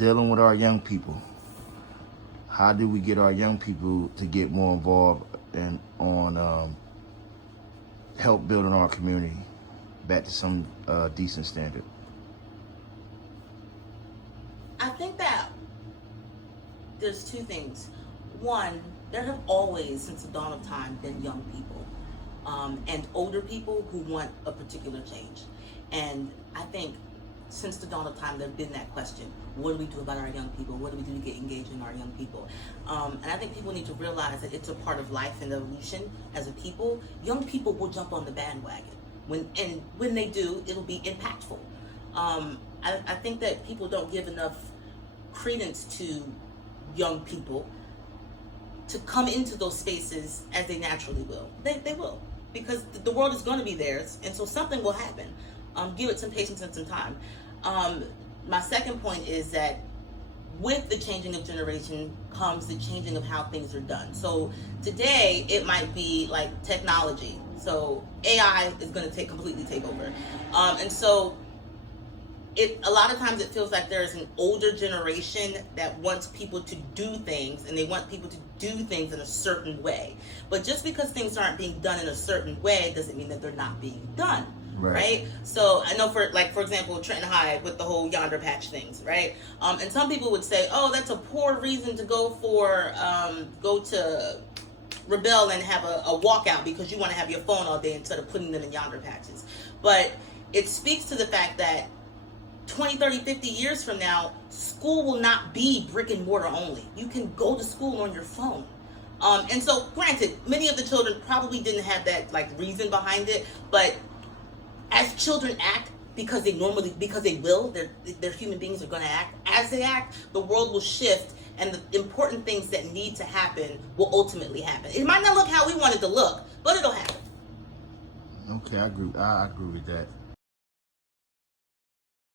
dealing with our young people. How do we get our young people to get more involved and on help building our community back to some decent standard? I think that there's two things. One, there have always, since the dawn of time, been young people and older people who want a particular change. And I think since the dawn of time, there's been that question: what do we do about our young people? What do we do to get engaged in our young people? And I think people need to realize that it's a part of life and evolution as a people. Young people will jump on the bandwagon. When they do, it'll be impactful. I think that people don't give enough credence to young people to come into those spaces as they naturally will. They will, because the world is going to be theirs, and so something will happen. Give it some patience and some time. My second point is that with the changing of generation comes the changing of how things are done. So today it might be like technology. So AI is going to completely take over. And so a lot of times it feels like there's an older generation that wants people to do things, and they want people to do things in a certain way. But just because things aren't being done in a certain way doesn't mean that they're not being done. Right? So I know for example, Trenton High with the whole Yonder Patch things, right? And some people would say, oh, that's a poor reason to go to rebel and have a walkout because you want to have your phone all day instead of putting them in Yonder Patches. But it speaks to the fact that 20, 30, 50 years from now, school will not be brick and mortar only. You can go to school on your phone. And so granted, many of the children probably didn't have that reason behind it, but as children act because they will, they're human beings, are going to act. As they act, the world will shift, and the important things that need to happen will ultimately happen. It might not look how we want it to look, but it'll happen. Okay, I agree with that.